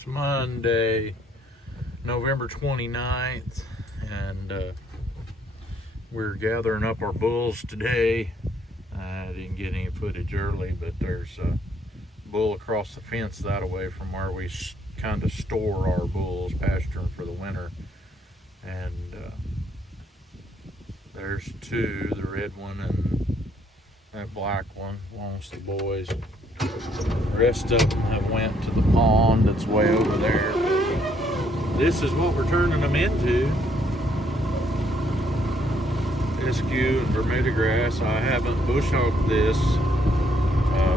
It's Monday, November 29th, and we're gathering up our bulls today. I didn't get any footage early, but there's a bull across the fence that away from where we kind of store our bulls, pasture them for the winter. And there's two, the red one and that black one belongs to the boys. The rest of them have went to the pond that's way over there. This is what we're turning them into. Fescue and Bermuda grass. I haven't bush hogged this.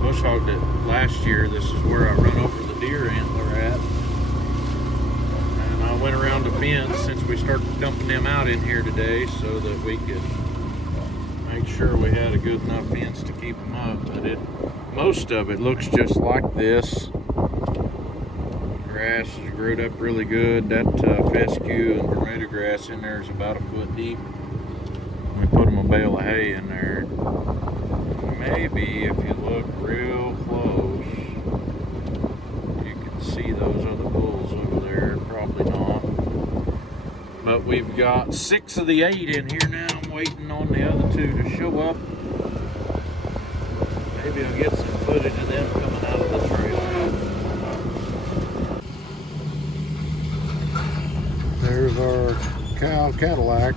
Bush hogged it last year. This is where I run over the deer antler at. And I went around the fence since we started dumping them out in here today so that we could make sure we had a good enough fence to keep them up. But most of it looks just like this. Grass has grown up really good. That fescue and Bermuda grass in there is about a foot deep. We put them a bale of hay in there. Maybe if you look real close, you can see those other bulls over there. Probably not. But we've got 6 of the 8 in here now. I'm waiting on the other 2 to show up. Maybe I'll get some footage of them coming out of the trailer. There's our cow Cadillac.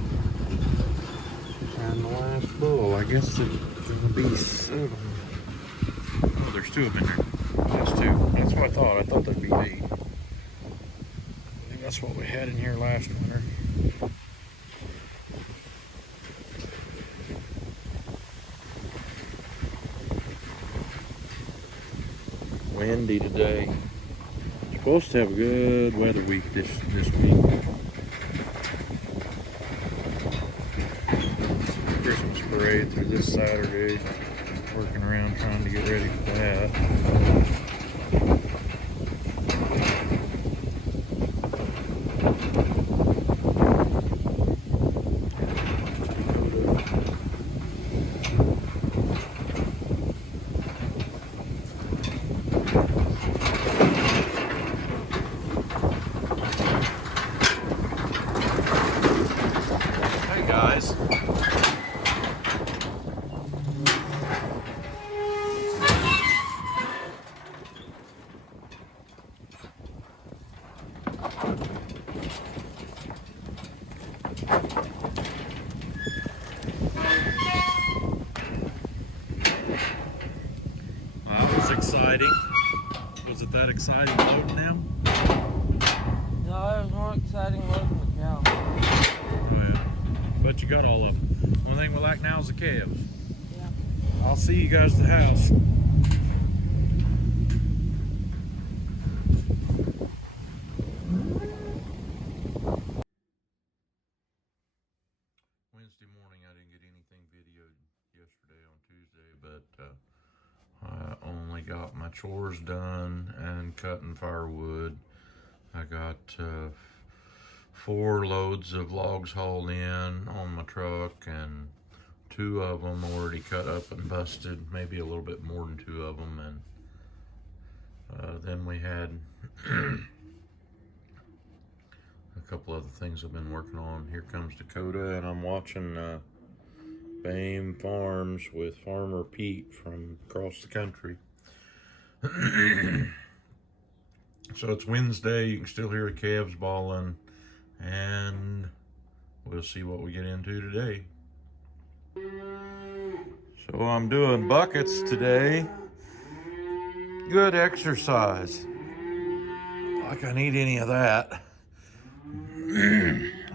And the last bull. I guess it's gonna be 7. Oh, there's 2 of them in there. That's 2. That's what I thought. I thought that'd be 8. I think that's what we had in here last winter. Windy today. Supposed to have a good weather week this week. Christmas parade through this Saturday. Working around trying to get ready for that. Hey guys. That was exciting. Was it that exciting loading them? No, it was more exciting loading the cow. Oh yeah. But you got all of them. One thing we like now is the calves. Yeah. I'll see you guys at the house. Wednesday morning, I didn't get anything videoed yesterday on Tuesday, but I only got my chores done and cutting firewood. I got 4 loads of logs hauled in on my truck, and 2 of them already cut up and busted, maybe a little bit more than 2 of them. And then we had a couple other things I've been working on. Here comes Dakota, and I'm watching Bame Farms with Farmer Pete from across the country. So it's Wednesday, you can still hear the calves bawling, and we'll see what we get into today. So I'm doing buckets today. Good exercise. Like I need any of that.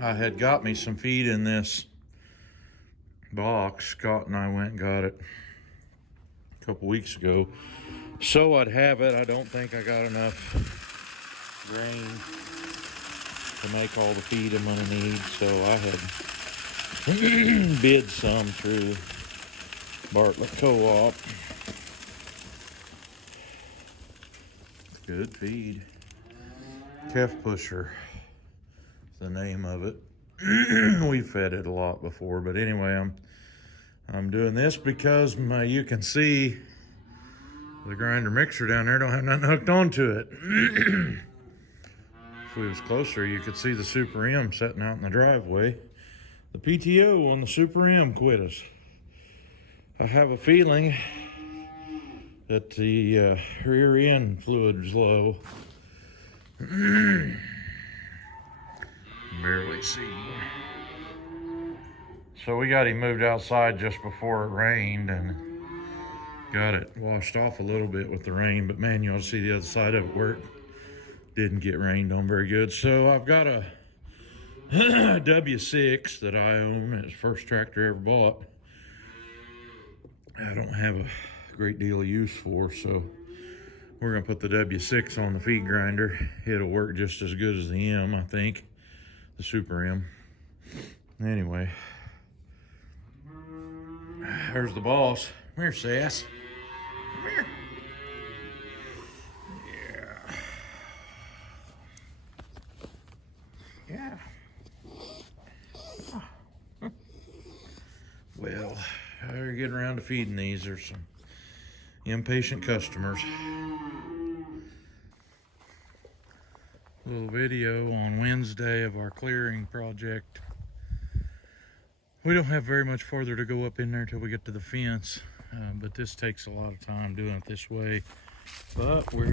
I had got me some feed in this box. Scott and I went and got it a couple weeks ago. So I'd have it. I don't think I got enough grain to make all the feed I'm gonna need. So I had bid some through Bartlett Co-op. Good feed. Calf Pusher, the name of it. We fed it a lot before, but anyway, I'm doing this because you can see the grinder mixer down there don't have nothing hooked onto it. we was closer, you could see the Super M sitting out in the driveway. The PTO on the Super M quit us. I have a feeling that the rear end fluid is low. Barely see. So we got him moved outside just before it rained and got it washed off a little bit with the rain, but man, you ought to see the other side of it where it didn't get rained on very good. So I've got a W6 that I own. It's the first tractor I ever bought. I don't have a great deal of use for, so we're gonna put the W6 on the feed grinder. It'll work just as good as the M, I think, the Super M. Anyway, there's the boss. Come here, Sass. Come here. Yeah. Yeah. Well, we're getting around to feeding these. There's some impatient customers. Little video on Wednesday of our clearing project. We don't have very much farther to go up in there till we get to the fence, but this takes a lot of time doing it this way. But we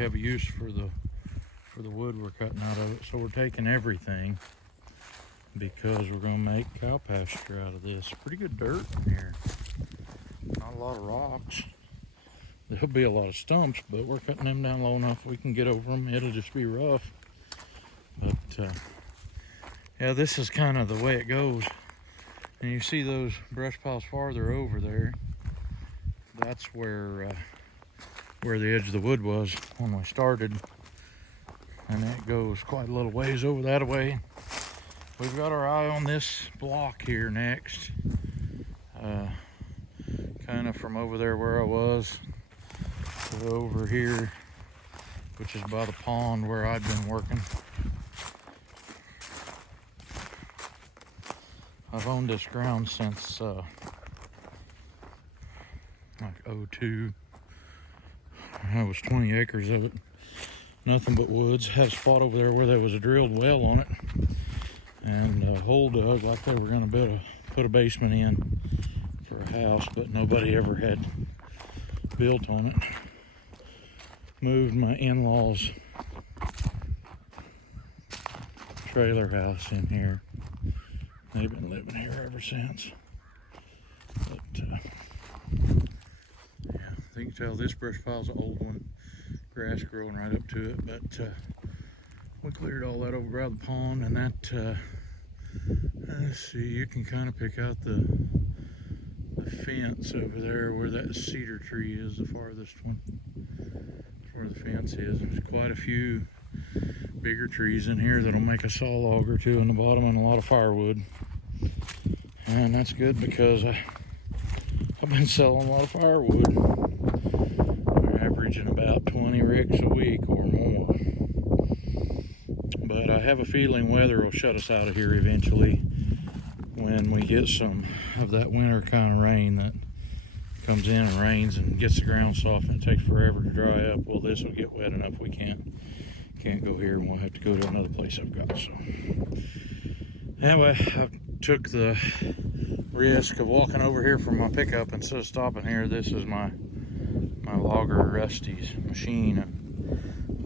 have a use for the wood we're cutting out of it, so we're taking everything because we're gonna make cow pasture out of this. Pretty good dirt in here, not a lot of rocks. There'll be a lot of stumps, but we're cutting them down low enough we can get over them. It'll just be rough, but yeah, this is kind of the way it goes. And you see those brush piles farther over there, that's where the edge of the wood was when we started, and it goes quite a little ways over that way. We've got our eye on this block here next, kind of from over there where I was to over here, which is by the pond where I've been working. I've owned this ground since like '02. That was 20 acres of it, nothing but woods. Had a spot over there where there was a drilled well on it, and a hole dug like they were going to put a basement in for a house, but nobody ever had built on it. Moved my in-laws' trailer house in here. They've been living here ever since. But yeah, you can tell this brush pile's an old one. Grass growing right up to it, but we cleared all that over by the pond, and that let's see, you can kind of pick out the fence over there where that cedar tree is, the farthest one. That's where the fence is. There's quite a few bigger trees in here that'll make a saw log or two in the bottom and a lot of firewood. And that's good because I've been selling a lot of firewood. We're averaging about 20 ricks a week or more. But I have a feeling weather will shut us out of here eventually when we get some of that winter kind of rain that comes in and rains and gets the ground soft and it takes forever to dry up. Well, this will get wet enough we can't go here, and we'll have to go to another place I've got. So anyway, I took the risk of walking over here from my pickup instead of stopping here. This is my logger Rusty's machine.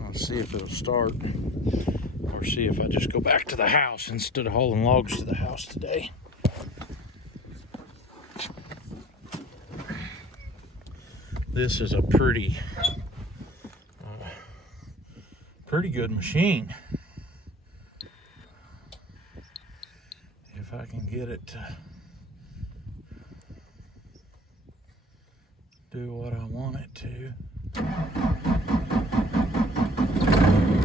I'll see if it'll start, or see if I just go back to the house instead of hauling logs to the house today. This is a pretty good machine. If I can get it to do what I want it to.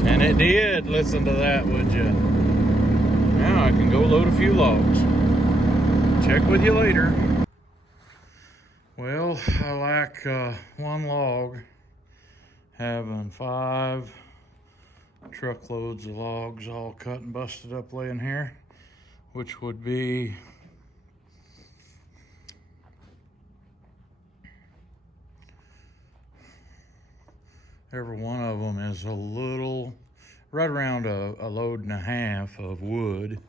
And it did. Listen to that, would you? Now I can go load a few logs. Check with you later. Well, I lack one log, having 5 truckloads of logs all cut and busted up laying here, which would be every one of them is a little right around a load and a half of wood.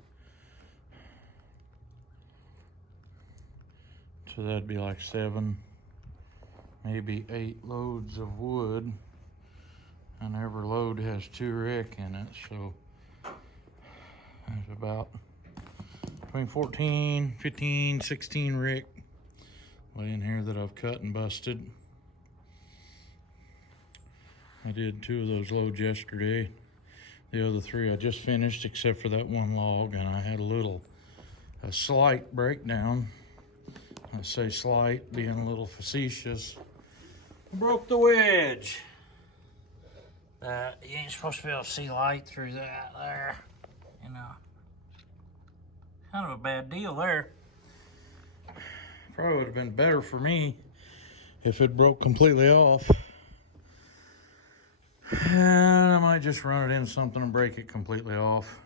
So that'd be like 7, maybe 8 loads of wood. And every load has 2 rick in it, so there's about between 14, 15, 16 rick laying here that I've cut and busted. I did 2 of those loads yesterday. The other 3 I just finished, except for that one log, and I had a slight breakdown. I say slight, being a little facetious. Broke the wedge. You ain't supposed to be able to see light through that there, you know. Kind of a bad deal there. Probably would have been better for me if it broke completely off. And I might just run it into something and break it completely off.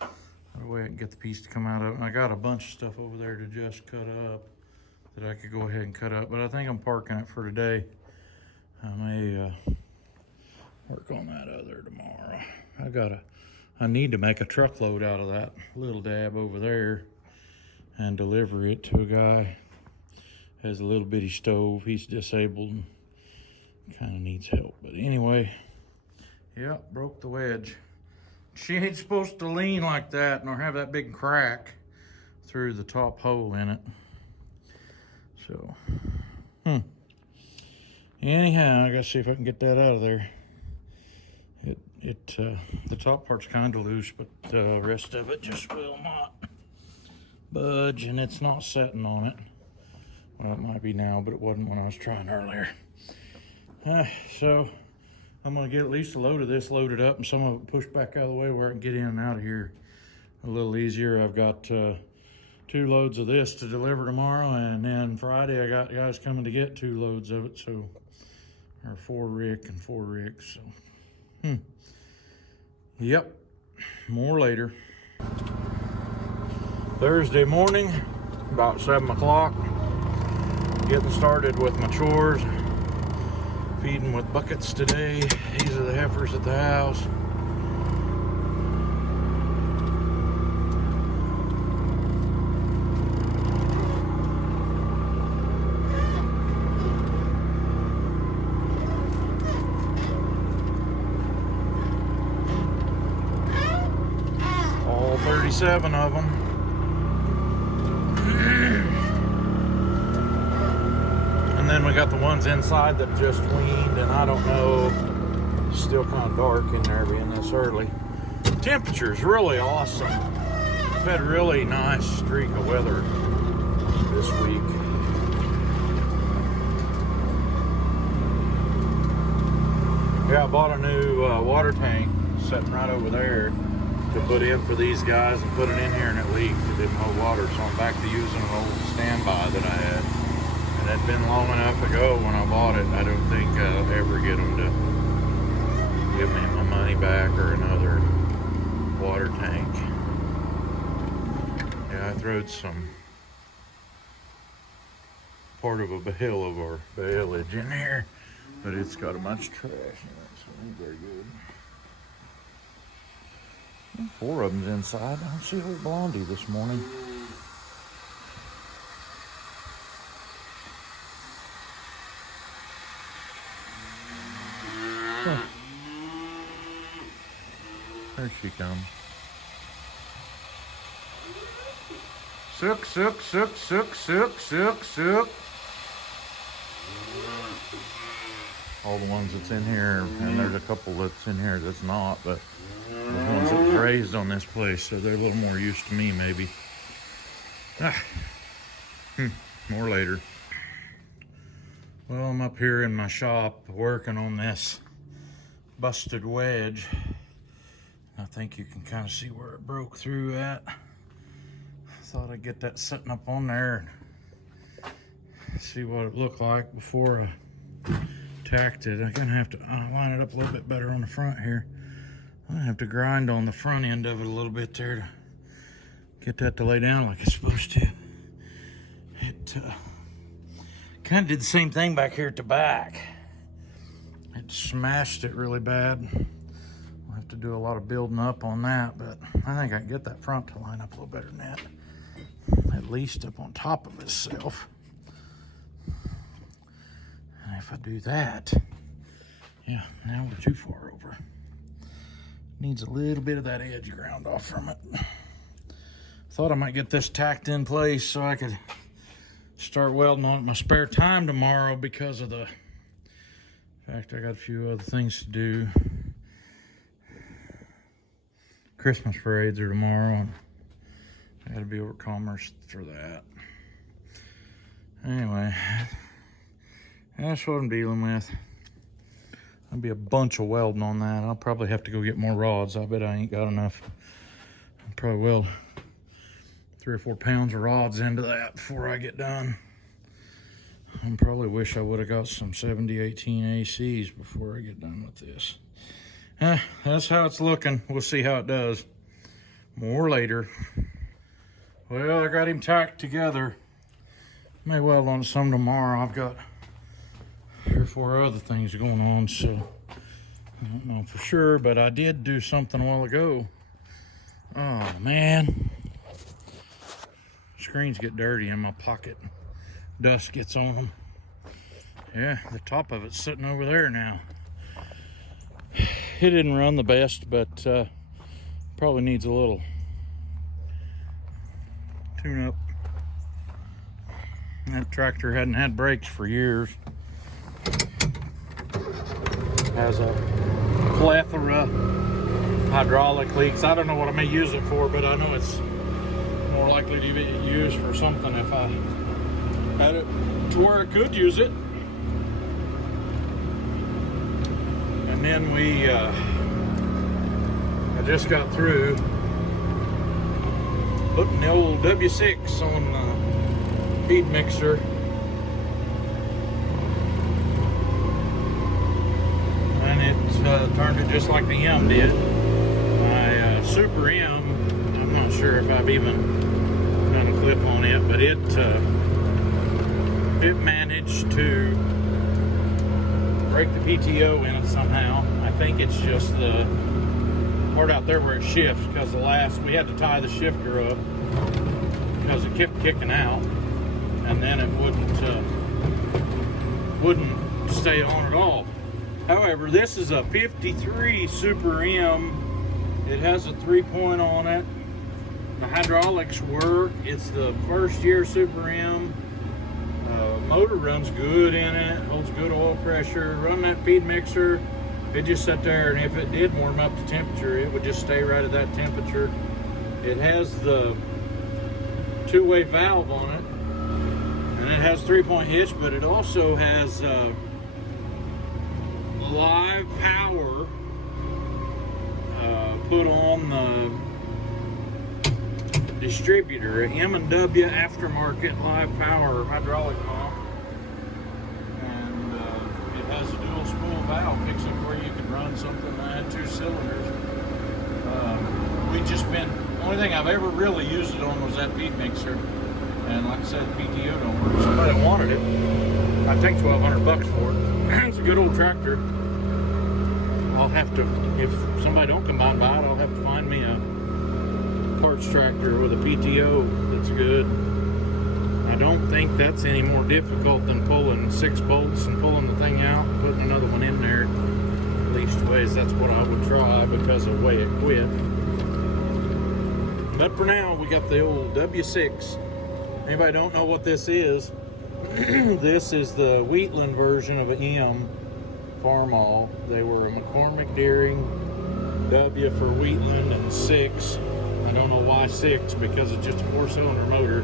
That way I can get the piece to come out of it. And I got a bunch of stuff over there to just cut up that I could go ahead and cut up. But I think I'm parking it for today. I may work on that other tomorrow. I need to make a truckload out of that little dab over there and deliver it to a guy. Has a little bitty stove. He's disabled and kind of needs help. But anyway, yeah, broke the wedge. She ain't supposed to lean like that nor have that big crack through the top hole in it. So, anyhow, I gotta see if I can get that out of there. The top part's kind of loose, but the rest of it just will not budge, and it's not setting on it. Well, it might be now, but it wasn't when I was trying earlier. So I'm gonna get at least a load of this loaded up and some of it pushed back out of the way where I can get in and out of here a little easier. I've got 2 loads of this to deliver tomorrow, and then Friday I got guys coming to get 2 loads of it, so, or 4 rick and 4 ricks, so. Yep, more later. Thursday morning, about 7 o'clock, getting started with my chores. Feeding with buckets today. These are the heifers at the house. All 37 of them. And then we got the ones inside that just weaned, and I don't know, it's still kind of dark in there being this early. Temperature's really awesome. We've had a really nice streak of weather this week. Yeah, I bought a new water tank sitting right over there to put in for these guys and put it in here, and it leaked. It didn't hold water, so I'm back to using an old standby that I had. And it had been long enough ago when I bought it. I don't think I'll ever get them to give me my money back or another water tank. Yeah, I throwed some part of a bale of our baleage in here, but it's got a bunch of trash in it, so it ain't very good. 4 of them's inside. I don't see old Blondie this morning. Huh. There she comes. Sook, sook, sook, sook, sook, sook, sook. All the ones that's in here, and there's a couple that's in here that's not, but the ones that was raised on this place, so they're a little more used to me, maybe. More later. Well, I'm up here in my shop working on this busted wedge. I think you can kind of see where it broke through at. Thought I'd get that sitting up on there and see what it looked like before I tacked it. I'm gonna have to line it up a little bit better on the front here. I have to grind on the front end of it a little bit there to get that to lay down like it's supposed to. It kind of did the same thing back here at the back. It smashed it really bad. We'll have to do a lot of building up on that, but I think I can get that front to line up a little better than that. At least up on top of itself. And if I do that, yeah, now we're too far over. Needs a little bit of that edge ground off from it. Thought I might get this tacked in place so I could start welding on it in my spare time tomorrow because of the fact I got a few other things to do. Christmas parades are tomorrow, and I gotta be over at Commerce for that. Anyway, that's what I'm dealing with. There'll be a bunch of welding on that. I'll probably have to go get more rods. I bet I ain't got enough. I'll probably weld 3 or 4 pounds of rods into that before I get done. I probably wish I would have got some 7018 ACs before I get done with this. That's how it's looking. We'll see how it does. More later. Well, I got him tacked together. May weld on some tomorrow. I've got 3 or 4 other things going on, so I don't know for sure, but I did do something a while ago. Oh man, screens get dirty in my pocket. Dust gets on them. Yeah, the top of it's sitting over there now. It didn't run the best, but probably needs a little tune up. That tractor hadn't had brakes for years. Has a plethora of hydraulic leaks. I don't know what I may use it for, but I know it's more likely to be used for something if I had it to where I could use it. And then I just got through putting the old W6 on the feed mixer. Turned it just like the M did. My Super M, I'm not sure if I've even done a clip on it, but it managed to break the PTO in it somehow. I think it's just the part out there where it shifts, because we had to tie the shifter up because it kept kicking out, and then it wouldn't stay on at all. However, this is a 53 Super M. It has a 3-point on it. The hydraulics work. It's the first year Super M. Motor runs good in it, holds good oil pressure. Run that feed mixer, it just sat there, and if it did warm up to temperature, it would just stay right at that temperature. It has the 2-way valve on it, and it has 3-point hitch, but it also has live power put on the distributor, M&W aftermarket live power hydraulic pump, and it has a dual spool valve, picks up where you can run something that had 2 cylinders. The only thing I've ever really used it on was that feed mixer, and like I said, the PTO don't work. If somebody wanted it, I'd take $1,200 for it. It's a good old tractor. I'll have to, if somebody don't come by and buy it, I'll have to find me a parts tractor with a PTO that's good. I don't think that's any more difficult than pulling 6 bolts and pulling the thing out and putting another one in there. Least ways, that's what I would try because of the way it quit. But for now, we got the old W6. Anybody don't know what this is? This is the Wheatland version of an M Farmall. They were a McCormick Deering W for Wheatland and 6. I don't know why 6, because it's just a 4-cylinder motor.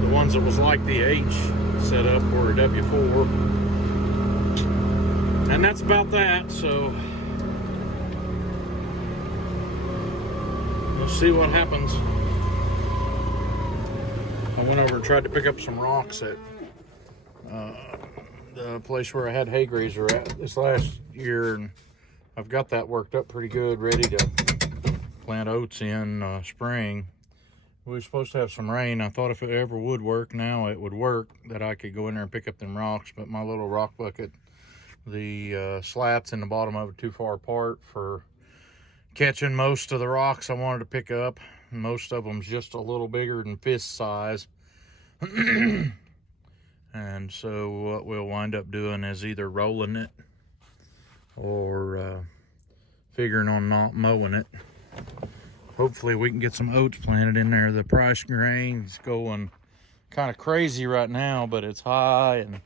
The ones that was like the H set up were a W4. And that's about that, so we'll see what happens. I went over and tried to pick up some rocks at the place where I had hay grazer at this last year, and I've got that worked up pretty good, ready to plant oats in spring. We were supposed to have some rain. I thought if it ever would work, now it would work, that I could go in there and pick up them rocks, but my little rock bucket, the slats in the bottom of it too far apart for catching most of the rocks I wanted to pick up. Most of them's just a little bigger than fist size. And so what we'll wind up doing is either rolling it or figuring on not mowing it. Hopefully we can get some oats planted in there. The price grain's going kind of crazy right now, but it's high, and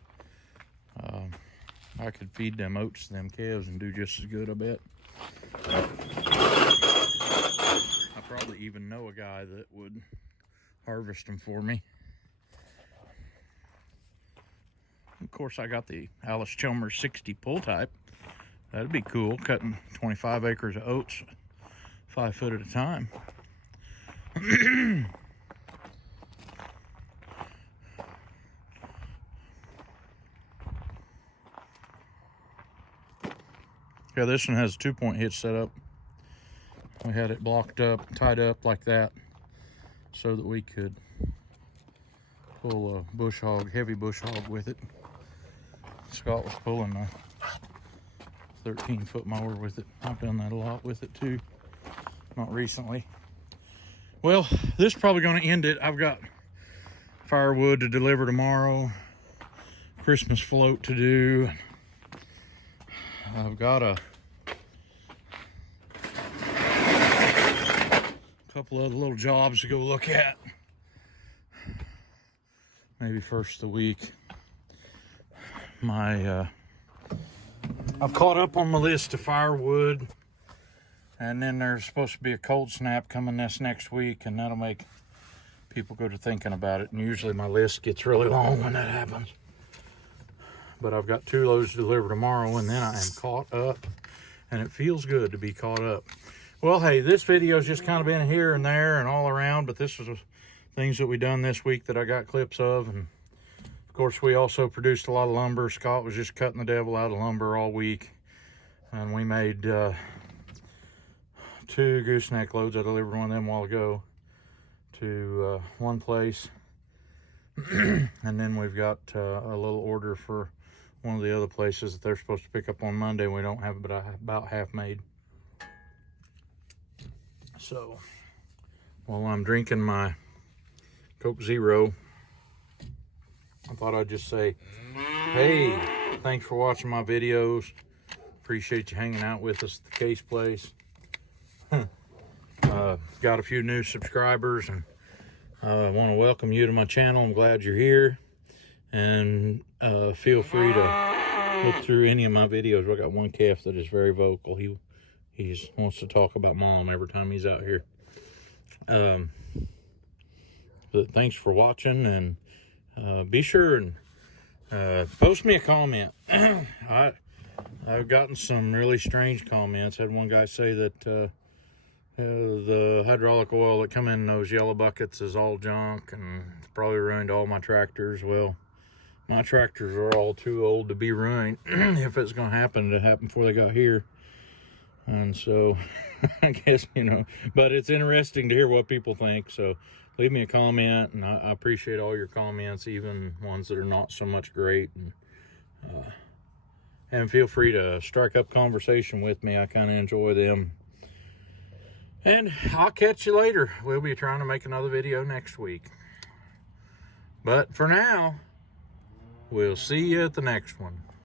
I could feed them oats to them calves and do just as good, I bet. I probably even know a guy that would harvest them for me. Of course, I got the Alice Chalmers 60 pull type. That'd be cool, cutting 25 acres of oats 5 foot at a time. Yeah, this one has a 2-point hitch set up. We had it blocked up, tied up like that, so that we could pull a bush hog, heavy bush hog with it. Scott was pulling a 13-foot mower with it. I've done that a lot with it too, not recently. Well, this is probably going to end it. I've got firewood to deliver tomorrow, Christmas float to do. I've got a couple other little jobs to go look at. Maybe first of the week. I've caught up on my list of firewood, and then there's supposed to be a cold snap coming this next week, and that'll make people go to thinking about it. And usually my list gets really long when that happens. But I've got 2 loads to deliver tomorrow, and then I am caught up, and it feels good to be caught up. Well, hey, this video's just kind of been here and there and all around, but this is things that we done this week that I got clips of. And of course, we also produced a lot of lumber. Scott was just cutting the devil out of lumber all week, and we made 2 gooseneck loads. I delivered one of them a while ago to one place. And then we've got a little order for one of the other places that they're supposed to pick up on Monday. We don't have it, but about half made. So while I'm drinking my Coke Zero, I thought I'd just say, hey, thanks for watching my videos. Appreciate you hanging out with us at the Case Place. Got a few new subscribers, and I want to welcome you to my channel. I'm glad you're here, and feel free to look through any of my videos. I got one calf that is very vocal. He wants to talk about mom every time he's out here. But thanks for watching, and be sure and post me a comment. I've gotten some really strange comments. I had one guy say that the hydraulic oil that come in those yellow buckets is all junk, and it's probably ruined all my tractors. Well, my tractors are all too old to be ruined. If it's going to happen, it happened before they got here. And so I guess, you know, but it's interesting to hear what people think. So leave me a comment, and I appreciate all your comments, even ones that are not so much great. And feel free to strike up conversation with me. I kind of enjoy them. And I'll catch you later. We'll be trying to make another video next week. But for now, we'll see you at the next one.